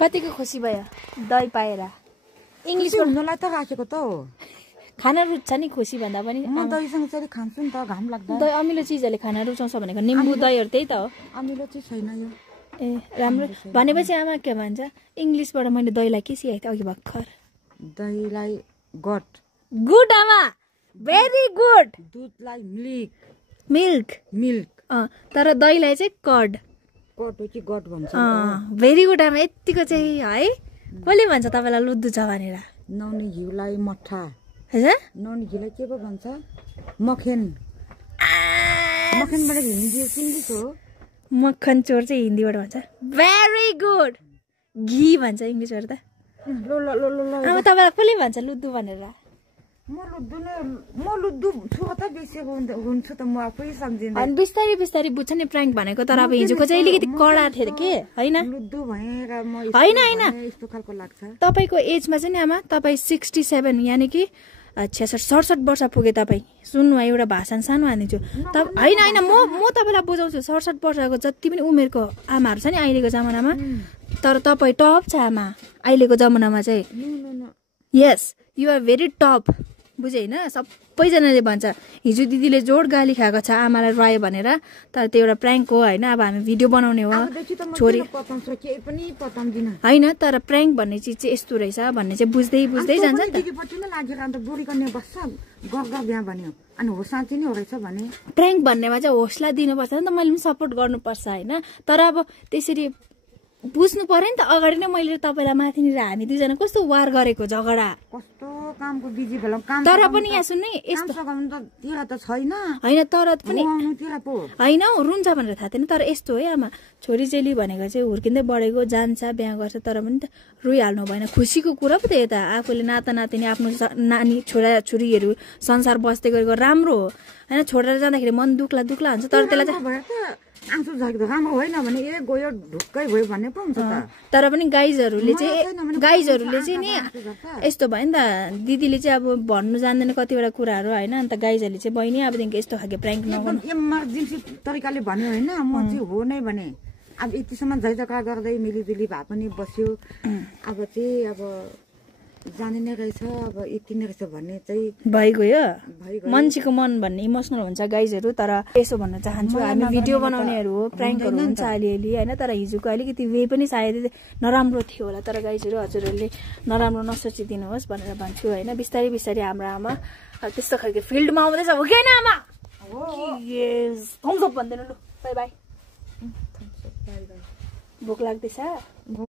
कतिको खुसी भयो दही पाएर इंग्लिश हुनलाई त राखेको त हो खाना रुच्छ नि खुसी भन्दा पनि म दहीसँग चाहिँ खान्छु नि त घाम लाग्दा दही अमिलो चीजहरुले खाना रुचाउँछ भनेको निम्बु दहीहरु त्यही त हो अमिलो चाहिँ छैन यो ए राम्रो भनेपछि आमा के भन्छ इंग्लिशबाट मैले दहीलाई के सिकाएको थिएँ अघि भर्खर दहीलाई गट गुड आमा भेरी गुड दुधलाई मिल्क मिल्क मिल्क तर दहीलाई चाहिँ कर्ड कट हो कि गट भन्छ भेरी गुड आमा यतिको चाहिँ है कसले भन्छ तपाईलाई लुद्दु छ भनेर नौनी घिउलाई मठा हजुर नौनी घिउलाई के पो भन्छ मखेन मखेनबाट हिन्दी इंग्लिश हो मक्खन चोर चाहिँ हिन्दीबाट भन्छ भेरी गुड घी भन्छ इंग्लिशबाट त लो लो लो लो अब तपाईलाई कसले भन्छ लुद्दु भनेर म लुद्दु छु त बेसेको हुन्छ त म आफै सम्झिन्छु अनि बिस्तारै बिस्तारै बुझ्छ नि प्राङ्क भनेको तर अब हिजोको चाहिँ अलिकति कडा थियो के हैन लुद्दु भएर म हैन हैन यस्तो खालको लाग्छ तपाईको एजमा चाहिँ नि आमा तपाई 67 यानी कि 67 वर्ष पुगे तपाई सुन्नु एउटा भाषण सानो हानिदिन्छु हैन हैन म तपाईलाई बुझाउँछु 67 वर्षको जति पनि उमेरको आमाहरु छ नि अहिलेको जमानामा तर तपाई टप छ आमा अहिलेको जमानामा चाहिँ yes you are very top बुझे हैन सबैजनाले भन्छ हिजो दिदीले जोड गाली खाएको छ आमालाई रह्यो भनेर तर त्यो एउटा प्राङ्क हो हैन अब हामी भिडियो बनाउने हो छोरी हैन तर प्राङ्क भन्ने चीज चाहिँ यस्तो रहेछ भन्ने चाहिँ बुझ्दै बुझ्दै जान्छ नि त दिदीपट्टिले लागेर अन्त बुढी कन्या बस्छ गफ बिहा भन्यो अनि हो साँच्चै नै हो रहेछ भने प्राङ्क भन्नेमा चाहिँ हौसला दिनुपर्छ नि त मैले पनि सपोर्ट गर्नुपर्छ हैन तर अब त्यसरी बुझ्नु पर्यो नि त अगाडि नै मैले तपाईलाई माथि नि हामी दुईजना कस्तो वार गरेको झगडा कस्तो कामको बिजी भेलौ काम तर पनि यहाँ सुन्नु यस्तो त तिरा त छैन हैन तर पनि तिरा पो हैन रुन्छ भनेर थाहा थिएन तर यस्तो है आमा छोरी चेली भनेको चाहिँ हुर्किँदै बढेको जान्छ बिहा गर्छ तर पनि त रोइहाल्नु भएन खुसीको कुरा पो त यता आफूले नाता नातिनी आफ्नो नानी छोरा छोरीहरू संसार बस्दै गरेको राम्रो हो हैन छोडेर जाँदाखेरि मन दुख्ला हुन्छ तर त्यसलाई चाहिँ आँसु झरेको राम्रो होइन भने ए गयो ढुक्कै भयो भन्ने पो हुन्छ त तर पनि गाइजहरुले चाहिँ नि यस्तो भयो नि त दिदीले चाहिँ अब भन्नु जान्दैन कतिवटा कुराहरु हैन अन्त गाइजहरुले चाहिँ बहिनी अबदेखि यस्तो खाके प्राङ्क नगर्नु इमर्जेन्सी तरिकाले भन्यो हैन म चाहिँ हो नै भने अब यतिसम्म झैझका गर्दै मिलिजुली भए पनि बस्यो अब चाहिँ अब जाने नै रहेछ अब यति नै रहेछ भन्ने चाहिँ भइगयो मान्छेको मन भन्ने इमोसनल हुन्छ गाइजहरु तर यसो भन्न चाहन्छु हामी भिडियो बनाउनेहरु हो प्राङ्कहरु हुन्छ अलिअलि हैन तर हिजोको अलिकति वे पनि सायद नराम्रो थियो होला तर गाइजहरु हजुरहरुले नराम्रो नसोचिदिनुहोस् भनेर भन्छु हैन बिस्तारै बिस्तारै हाम्रो आमा त्यस्तो खालको फिल्डमा आउँदैछ हो कि हैन आमा हो यस थम्स अप भन्दैन लु बाइ बाइ भोक लाग्दैछ